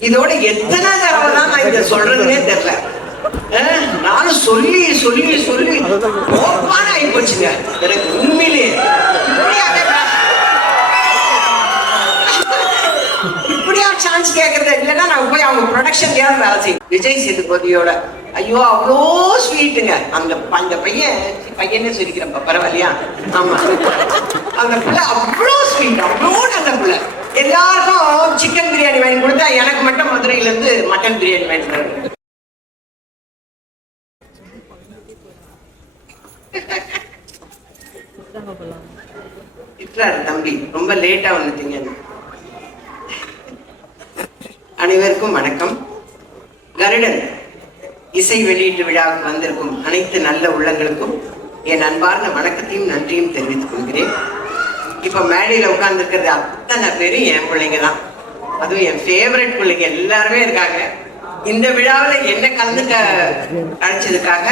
இதோட எத்தனை தடவை தான் நான் இதை சொல்றதுன்னே தெரியல. நானும் சொல்லி சொல்லி சொல்லி கோப்பான ஆகி போச்சுங்க. எனக்கு உண்மையிலேயே இப்படியா சான்ஸ் கேட்கறது இல்லைன்னா நான் போய் அவங்க ப்ரொடக்ஷன்லயாவது வேலை செய்யும் விஜய் சேதுபதியோட ஐயோ அவ்வளோ ஸ்வீட்டுங்க அந்த அந்த பையன் பையனே சொல்லிக்கிறப்ப பரவாயில்லையா? ஆமா. அந்த பிள்ளை அவ்வளோ ஸ்வீட் அவ்வளோ நல்ல பிள்ளை. எல்லாருக்கும் சிக்கன் பிரியாணி வாங்கி கொடுத்தா எனக்கு மட்டும் மதுரையில இருந்து மட்டன் பிரியாணி வாங்கி தருவாங்க திட்டுறாரு தம்பி. ரொம்ப லேட்டா வந்துட்டீங்க. அனைவருக்கும் வணக்கம். கருடன் இசை வெளியீட்டு விழாவுக்கு வந்திருக்கும் அனைத்து நல்ல உள்ளங்களுக்கும் என் அன்பார்ந்த வணக்கத்தையும் நன்றியும் தெரிவித்துக் கொள்கிறேன். இப்ப மேடையில உட்கார்ந்துருக்கிறது அத்தனை பேரும் என் பிள்ளைங்க தான் அதுவும் என் ஃபேவரட் பிள்ளைங்க எல்லாருமே இருக்காங்க. இந்த விழாவில் என்ன கலந்துக்க அழைச்சதுக்காக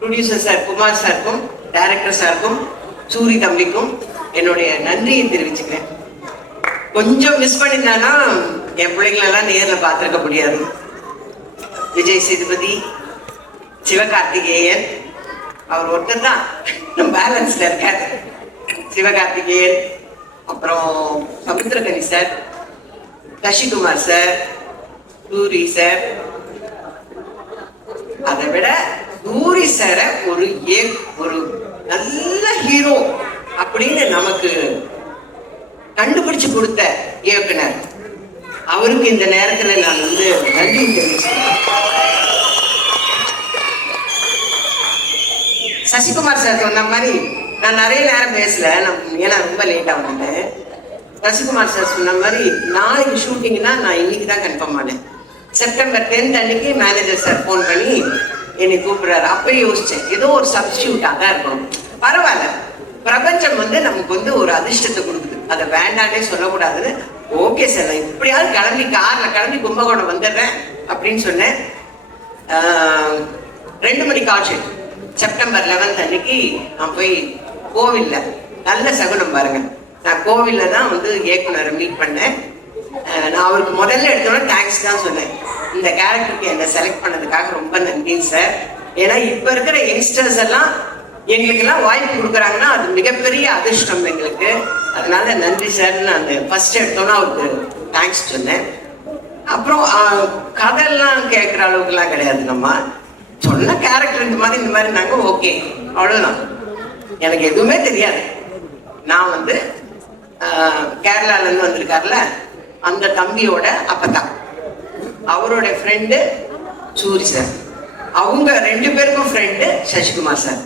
ப்ரொடியூசர் சார் குமார் சாருக்கும் டைரக்டர் சாருக்கும் சூரி தம்பிக்கும் என்னுடைய நன்றியை தெரிவிச்சுக்கிறேன். கொஞ்சம் மிஸ் பண்ணியிருந்தானா என் பிள்ளைங்களெல்லாம் நேரில் பார்த்துருக்க முடியாது. விஜய் சேதுபதி சிவகார்த்திகேயன் அவர் ஒருத்தர் தான் பேலன்ஸ்ல இருக்காரு. சிவகார்த்திகேயன் அப்புறம் Samuthirakani sir Sasikumar sir Soori sir அதை விட சூரி சாரை ஒரு ஏ ஒரு நல்ல ஹீரோ அப்படின்னு நமக்கு கண்டுபிடிச்சு கொடுத்த இயக்குனர். அவருக்கு இந்த நேரத்துல நான் வந்து நன்றி தெரிவிச்சுக்கிறேன். சசிகுமார் சார் சொன்ன மாதிரி நான் நிறைய நேரம் பேசல. நான் ஏன்னா ரொம்ப லேட்டாக வந்தேன். ரசிகுமார் சார் சொன்ன மாதிரி நாளைக்கு ஷூட்டிங்னா நான் இன்னைக்கு தான் கன்ஃபார்ம் பண்ணேன் செப்டம்பர் டென்த் அன்னைக்கு மேனேஜர் சார் ஃபோன் பண்ணி என்னை கூப்பிடுறாரு. அப்போ யோசிச்சேன். ஏதோ ஒரு சப்ஸ்டியூட்டாக தான் இருக்கும் பரவாயில்ல. பிரபஞ்சம் வந்து நமக்கு வந்து ஒரு அதிர்ஷ்டத்தை கொடுக்குது. அதை வேண்டானே சொல்லக்கூடாதுன்னு. ஓகே சார் நான் இப்படியாவது கிளம்பி காரில் கிளம்பி கும்பகோணம் வந்துடுறேன் அப்படின்னு சொன்னேன். ரெண்டு மணி காட்சி செப்டம்பர் லெவன்த் அன்னைக்கு நான் போய் கோவில்ல. நல்ல சகுனம் பாருங்க. நான் கோவில்ல தான் வந்து இயக்குனரை மீட் பண்ணேன். நான் அவருக்கு முதல்ல எடுத்தோன்னே தேங்க்ஸ் தான் சொன்னேன். இந்த கேரக்டருக்கு என்னை செலக்ட் பண்ணதுக்காக ரொம்ப நன்றி சார் ஏன்னா இப்போ இருக்கிற யங்ஸ்டர்ஸ் எல்லாம் எங்களுக்கெல்லாம் வாய்ப்பு கொடுக்குறாங்கன்னா அது மிகப்பெரிய அதிர்ஷ்டம் எங்களுக்கு. அதனால நன்றி சார்னு அந்த ஃபர்ஸ்ட் எடுத்தோன்னா அவருக்கு தேங்க்ஸ் சொன்னேன். அப்புறம் கதையெல்லாம் கேட்குற அளவுக்குலாம் கிடையாது நம்ம. சொன்ன கேரக்டர் இந்த மாதிரி இந்த மாதிரி நாங்கள் ஓகே அவ்வளோதான் எனக்கு எதுவுமே தெரியாது. நான் வந்து ஆஹ், கேரளால இருந்து வந்திருக்காருல அந்த தம்பியோட அப்பதான் அவரோட ஃப்ரெண்டு சூரி சார் அவங்க ரெண்டு பேருக்கும் ஃப்ரெண்டு சசிகுமார் சார்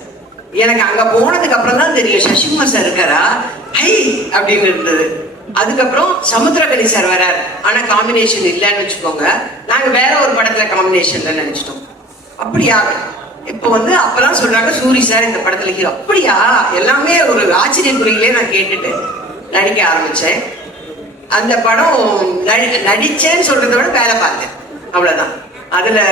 எனக்கு அங்க போனதுக்கு அப்புறம் தான் தெரியும் சசிகுமார் சார் இருக்காரா? ஹை அப்படின்னு இருந்தது அதுக்கப்புறம் சமுத்திரகனி சார் வரார். ஆனா காம்பினேஷன் இல்லைன்னு வச்சுக்கோங்க. நாங்க வேற ஒரு படத்துல காம்பினேஷன்ல நினைச்சிட்டோம். அப்படியா? இப்போ வந்து அப்பதான் சொல்றாங்க சூரி சார் இந்த படத்துல ஹீரோ அப்படியா? எல்லாமே ஒரு ஆச்சரியக்குறியிலே நான் கேட்டுட்டு நடிக்க ஆரம்பிச்சேன். அந்த படம் நடி- நடிச்சேன்னு சொல்றதை விட வேலை பார்த்தேன். அவ்வளவுதான். அதுல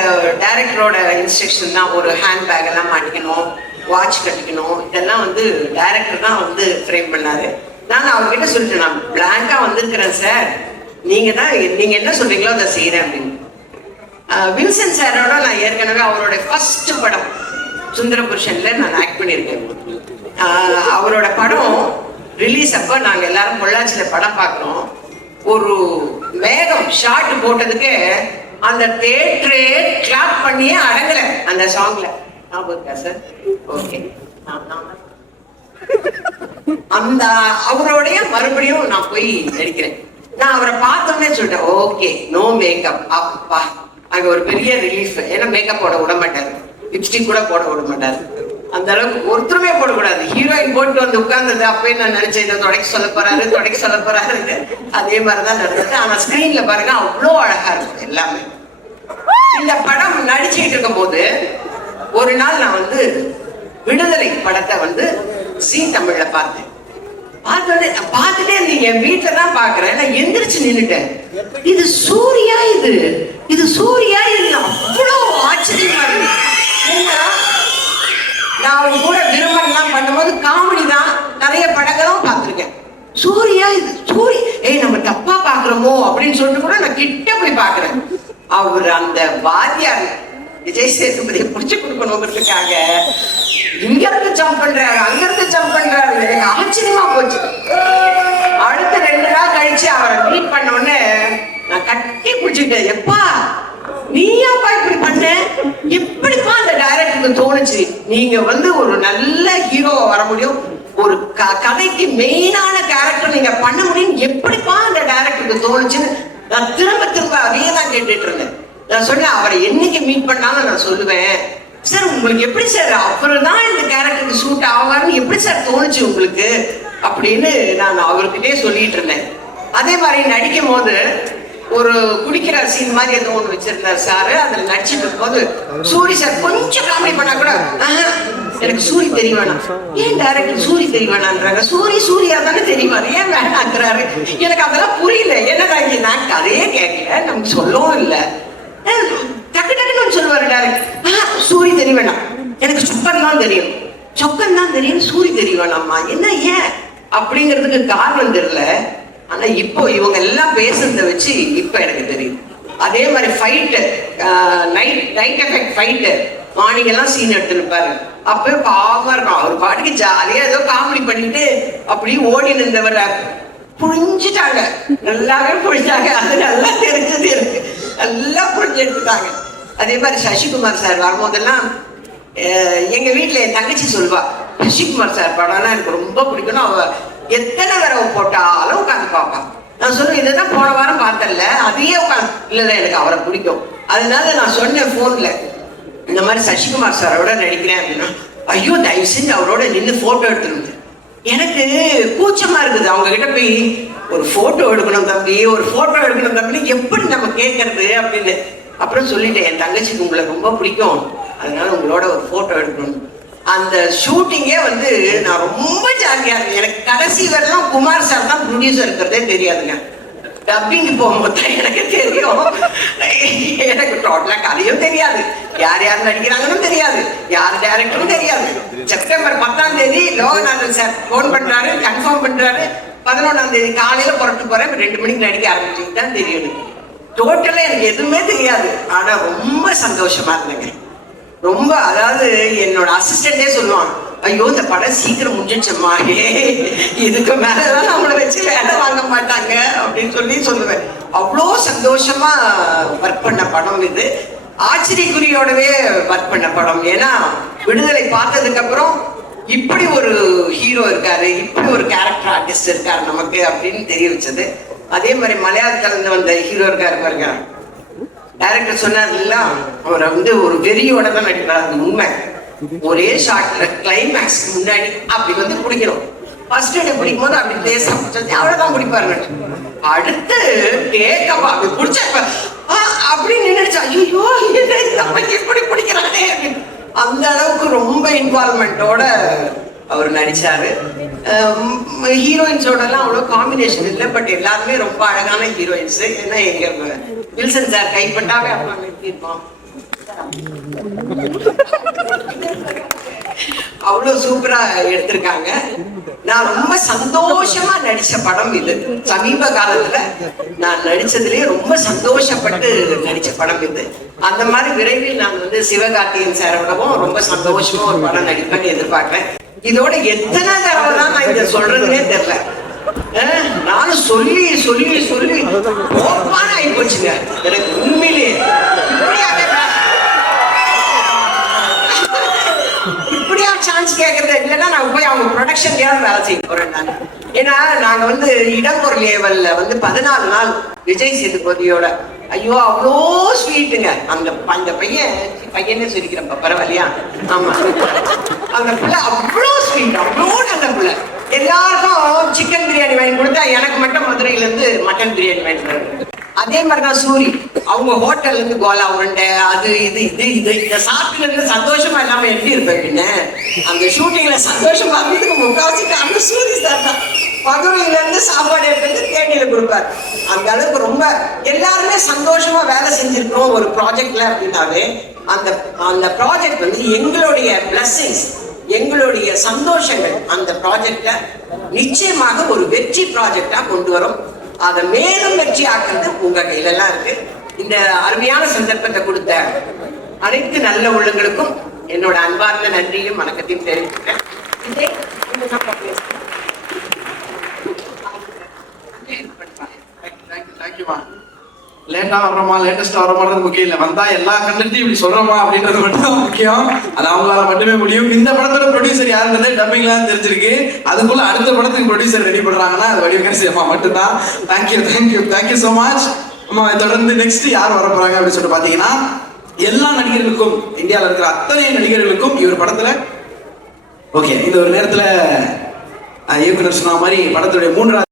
டைரக்டரோட இன்ஸ்ட்ரக்ஷன் தான் ஒரு ஹேண்ட் பேக் எல்லாம் மாட்டிக்கணும் வாட்ச் கட்டிக்கணும். இதெல்லாம் வந்து டைரக்டர் தான் வந்து ஃப்ரேம் பண்ணாரு. நான் அவர்கிட்ட சொல்லிட்டேன் நான் பிளாங்கா வந்திருக்கிறேன் சார் நீங்க தான் நீங்க என்ன சொல்றீங்களோ அதை செய்யறேன் அப்படின்னு. வில்சன் சாரோட நான் ஏற்கனவே அவரோட ஃபர்ஸ்ட் படம் சுந்தர புருஷன்ல நான் ஆக்ட் பண்ணியிருக்கேன். ஆஹ் அவரோட படம் ரிலீஸ் அப்போ நாங்க எல்லாரும் பொள்ளாச்சியில படம் பார்க்குறோம். ஒரு மேகம் ஷார்ட் போட்டதுக்கு அந்த தேட்டரே கிளாப் பண்ணியே அடங்கல அந்த சாங்ல ஞாபகம் சார் ஓகே அந்த அவரோடைய மறுபடியும் நான் போய் நடிக்கிறேன். நான் அவரை பார்த்தோன்னே சொல்லிட்டேன் ஓகே நோ மேக்கப் அப்பா. அங்கே ஒரு பெரிய ரிலீஃப் ஏன்னா மேக்கப் போட விட மாட்டாரு. லிப்ஸ்டிக் கூட போட விட மாட்டாரு. அந்த அளவுக்கு ஒருத்தருமே போடக்கூடாது. ஹீரோயின் போட்டு வந்து உட்கார்ந்தது அப்பயே நான் நினைச்சேன் இதை தொடக்க சொல்ல போறாரு தொடக்கி சொல்ல போறாருன்னு. அதே மாதிரிதான் நடந்தது ஆனா ஸ்கிரீன்ல பாருங்க அவ்வளோ அழகா இருக்கும் எல்லாமே. இந்த படம் நடிச்சுட்டு இருக்கும் போது ஒரு நாள் நான் வந்து விடுதலை படத்தை வந்து ஜீ தமிழ்ல பார்த்தேன். பார்த்தோன்னே நான் பார்த்துட்டே இருந்தீங்க. என் வீட்டுல தான் பாக்குறேன் நான் எந்திரிச்சு நின்னுட்டேன். இது சூர்யா இது. இது சூர்யா இது அவ்வளோ ஆச்சரியமா இருக்கு நான் அவங்க கூட விரும்பலாம் பண்ணும்போது காமெடி தான் நிறைய படங்களும் பார்த்துருக்கேன். சூர்யா இது சூரிய ஏய் நம்ம தப்பா பாக்குறோமோ அப்படின்னு சொல்லிட்டு கூட நான் கிட்ட போய் பாக்குறேன் அவர் அந்த வாத்தியார் விஜய் சேதுபதியை புடிச்சு கொடுக்கணுங்கிறதுக்காக இங்க இருந்து ஜம்ப் பண்றாரு அங்க இருந்து ஜம்ப் பண்றாரு. எனக்கு ஆச்சரியமா போச்சு. அடுத்த ரெண்டு நாள் கழிச்சு அவரை மீட் பண்ண உடனே நான் கட்டி பிடிச்சிட்டேன் எப்பா நீயாப்பா இப்படி பண்ண? எப்படிப்பா அந்த டைரக்டருக்கு தோணுச்சு? நீங்க வந்து ஒரு நல்ல ஹீரோவா வர முடியும். ஒரு க- கதைக்கு மெயினான கேரக்டர் நீங்க பண்ண முடியும் எப்படிப்பா அந்த டைரக்டருக்கு தோணுச்சுன்னு நான் திரும்ப திரும்ப அதையே தான் கேட்டுட்டு இருந்தேன். நான் சொன்னேன் அவரை என்னைக்கு மீட் பண்ணாலும் நான் சொல்லுவேன். சார் உங்களுக்கு எப்படி சார் அப்புறம் தான் இந்த கேரக்டருக்கு சூட் ஆவார்னு எப்படி சார் தோணுச்சு உங்களுக்கு? அப்படின்னு நான் அவர்கிட்டயே சொல்லிட்டு இருந்தேன். அதே மாதிரி நடிக்கும் போது ஒரு குடிக்கிற சீன் மாதிரி ஏதோ ஒன்று வச்சிருந்தார் சாரு அதில் நடிச்சுட்டு இருக்கும்போது சூரி சார் கொஞ்சம் காமெடி பண்ணா கூட "ஆஹா, எனக்கு சூரி தெரிய வேணாம் ஏன் டேரக்டர் சூரி தெரியவானான்றாங்க சூரி சூரியா தானே தெரியவாரு ஏன் வேணாங்கிறாரு எனக்கு அதெல்லாம் புரியல. என்னடா இங்க நான் கதையே கேட்கல. நமக்கு சொல்லவும் இல்லை. டக்கு டக்குன்னு சொல்லுவாரு டேரக்டர் ஆ சூரி தெரிய வேணாம் எனக்கு சொக்கன் தான் தெரியும். சொக்கன் தான் தெரியும் சூரி தெரிய என்ன ஏன்? அப்படிங்கிறதுக்கு காரணம் தெரியல. ஆனா இப்போ இவங்க எல்லாம் பேசுறத வச்சு இப்போ எனக்கு தெரியும் அதே மாதிரி fight night night effect fight morning எல்லாம் சீன் எடுத்துருப்பாரு அப்பவே பாவமா இருக்கும் அவர் பாட்டுக்கு ஜாலியா ஏதோ காமெடி பண்ணிட்டு அப்படியே ஓடி நின்றவர் புழிஞ்சிட்டாங்க. நல்லாவே புழிஞ்சாங்க. அது நல்லா தெரிஞ்சது இருக்கு நல்லா புழிஞ்சு எடுத்துட்டாங்க. அதே மாதிரி சசிகுமார் சார் வரும்போதெல்லாம் எங்க வீட்டுல என் தங்கச்சி சொல்வா சசிகுமார் சார் படம்னா எனக்கு ரொம்ப பிடிக்கும்னு அவ எத்தனை தடவை போட்டாலும் உட்காந்து பார்ப்பா நான் சொல்லுவேன் இதுதான் போன வாரம் பார்த்தல அதையே உட்காந்து இல்லைதான் எனக்கு அவரை பிடிக்கும். அதனால நான் சொன்னேன் போன்ல இந்த மாதிரி சசிகுமார் சாரோட நடிக்கிறேன் அப்படின்னா ஐயோ தயவு செஞ்சு அவரோட நின்று போட்டோ எடுத்துருந்து எனக்கு கூச்சமா இருக்குது. அவங்க கிட்ட போய் ஒரு போட்டோ எடுக்கணும் தம்பி ஒரு போட்டோ எடுக்கணும் தம்பி எப்படி நம்ம கேட்கறது அப்படின்னு. அப்புறம் சொல்லிட்டேன் என் தங்கச்சிக்கு உங்களை ரொம்ப பிடிக்கும். அதனால உங்களோட ஒரு போட்டோ எடுக்கணும். அந்த ஷூட்டிங்கே வந்து நான் ரொம்ப ஜாலியா இருக்கேன் எனக்கு கடைசி வரலாம் குமார் சார் தான் ப்ரொடியூசர் இருக்கிறதே தெரியாதுங்க. டப்பிங் போகும்போது தான் எனக்கு தெரியும். எனக்கு டோட்டலா கதையும் தெரியாது. யார் யார் நடிக்கிறாங்கன்னு தெரியாது. யார் டேரக்டரும் தெரியாது. செப்டம்பர் பத்தாம் தேதி லோகநாதன் சார் ஃபோன் பண்றாரு கன்ஃபார்ம் பண்றாரு. பதினொன்றாம் தேதி காலையில புறட்டு போறேன். ரெண்டு மணிக்கு நடிக்க ஆரம்பிச்சுட்டு தான் தெரியும் டோட்டலாக டோட்டலா எனக்கு எதுவுமே தெரியாது. ஆனா ரொம்ப சந்தோஷமா இருந்தேங்க. ரொம்ப அதாவது என்னோட அசிஸ்டண்டே சொல்லுவான் ஐயோ இந்த படம் சீக்கிரம் முடிஞ்சிச்சம்மா ஏய், இதுக்கு மேலதான் நம்மளை வச்சு வேலை வாங்க மாட்டாங்க. அப்படின்னு சொல்லி சொல்லுவேன். அவ்வளோ சந்தோஷமா ஒர்க் பண்ண படம் இது. ஆச்சரியக்குறியோடவே ஒர்க் பண்ண படம். ஏன்னா விடுதலை பார்த்ததுக்கு அப்புறம் இப்படி ஒரு ஹீரோ இருக்காரு இப்படி ஒரு கேரக்டர் ஆர்டிஸ்ட் இருக்காரு நமக்கு அப்படின்னு தெரிய வச்சது. அதே மாதிரி மலையாளத்துல இருந்து வந்த ஹீரோ இருக்காரு பாருங்க. டைரக்டர் சொன்னார்ல அவரை வந்து ஒரு வெறியோட தான் நடிக்கிறார் அது உண்மை. ஒரே ஷாட்ல கிளைமேக்ஸ் முன்னாடி அப்படி வந்து பிடிக்கணும் ஃபர்ஸ்ட் டே பிடிக்கும் போது அப்படி பேச அவ்வளவுதான் பிடிப்பாரு அடுத்து கேக்கப்பா அப்படி பிடிச்சப்ப அப்படி நின்றுச்சு ஐயோ நமக்கு எப்படி பிடிக்கிறானே அப்படின்னு. அந்த அளவுக்கு ரொம்ப இன்வால்மெண்டோட அவர் நடிச்சாரு. ஹீரோயின்ஸோட எல்லாம் அவ்வளோ காம்பினேஷன் இல்லை பட் எல்லாருமே ரொம்ப அழகான ஹீரோயின்ஸ் ஏன்னா எங்க வில்சன் சார் கைப்பட்டாவே அம்மா நிறுத்தியிருப்போம் அவ்வளவு சூப்பரா எடுத்திருக்காங்க. நான் ரொம்ப சந்தோஷமா நடிச்ச படம் இது. சமீப காலத்துல நான் நடிச்சதுலயே ரொம்ப சந்தோஷப்பட்டு நடிச்ச படம் இது. அந்த மாதிரி விரைவில் நான் வந்து சிவகார்த்திகேயன் சாரோடவும் ரொம்ப சந்தோஷமா ஒரு படம் நடிப்பேன்னு எதிர்பார்க்கிறேன். இதோட எத்தனை தடவை தான் நான் இதை சொல்றதுன்னே தெரியல. நானும் சொல்லி சொல்லி சொல்லி ஓப்பான ஆகி போச்சுங்க. எனக்கு உண்மையிலே இப்படியா சான்ஸ் கேட்கறது இல்லைன்னா நான் போய் அவங்க ப்ரொடக்ஷன்லயாவது வேலை செய்ய போறேன் நான். ஏன்னா நாங்க வந்து இடம்பொருள் லேவல்ல வந்து பதினாலு நாள் விஜய் சேதுபதியோட. ஐயோ அவ்வளோ ஸ்வீட்டுங்க அந்த அந்த பையன் பையனே சொல்லிக்கிறப்ப பரவாயில்லையா? ஆமா. அந்த பிள்ளை அவ்வளோ ஸ்வீட் அவ்வளோ நல்ல பிள்ளை. எல்லாரும் சிக்கன் பிரியாணி வாங்கி கொடுத்தா எனக்கு மட்டும் மதுரையில இருந்து மட்டன் பிரியாணி வாங்கி கொடுத்தாரு. அதே மாதிரிதான் சூரி. அவங்க ஹோட்டல்ல இருந்து கோலா உருண்டை அது இது இது இது இதை சாப்பிட்டு இருந்து சந்தோஷமா இல்லாம எப்படி இருப்பேன் பின்ன? அந்த ஷூட்டிங்ல சந்தோஷமா இருந்ததுக்கு முக்காவாசி காரணம் சூரி சார் தான். மதுரையில இருந்து சாப்பாடு எடுத்து தேனியில கொடுப்பாரு. அந்த அளவுக்கு ரொம்ப எல்லாருமே சந்தோஷமா வேலை செஞ்சிருக்கிறோம் ஒரு ப்ராஜெக்ட்ல அப்படின்னாவே அந்த அந்த ப்ராஜெக்ட் வந்து எங்களுடைய பிளஸ்ஸிங்ஸ் எங்களுடைய சந்தோஷங்கள் அந்த ப்ராஜெக்ட நிச்சயமாக ஒரு வெற்றி ப்ராஜெக்டா கொண்டு வரும். அதை மேலும் வெற்றி ஆக்குறது உங்க கையில எல்லாம் இருக்கு. இந்த அருமையான சந்தர்ப்பத்தை கொடுத்த அனைத்து நல்ல உள்ளங்களுக்கும் என்னோட அன்பார்ந்த நன்றியும் வணக்கத்தையும் தெரிவிக்கிறேன் இதே இந்த நம்ம பேசலாம். தேங்க்யூமா லேட்டா வர்றோமா லேட்டஸ்டா வரோமான்றது முக்கியம் இல்லை. வந்தா எல்லா கண்டென்ட்டையும் இப்படி சொல்றோமா அப்படின்றது மட்டும் முக்கியம். அது அவங்களால மட்டுமே முடியும். இந்த படத்தோட ப்ரொடியூசர் யாருன்றது டப்பிங்ல தான் தெரிஞ்சிருக்கு. அதுக்குள்ள அடுத்த படத்துக்கு ப்ரொடியூசர் ரெடி பண்றாங்கன்னா அது வடிவகர் அம்மா மட்டும்தான். Thank you thank you thank you so much அம்மா தொடர்ந்து நெக்ஸ்ட் யார் வர போறாங்க அப்படின்னு சொல்லிட்டு பாத்தீங்கன்னா எல்லா நடிகர்களுக்கும் இந்தியாவில் இருக்கிற அத்தனை நடிகர்களுக்கும் இவர் படத்துல ஓகே இந்த ஒரு நேரத்துல இயக்குனர் சொன்ன மாதிரி படத்துடைய மூன்றாவது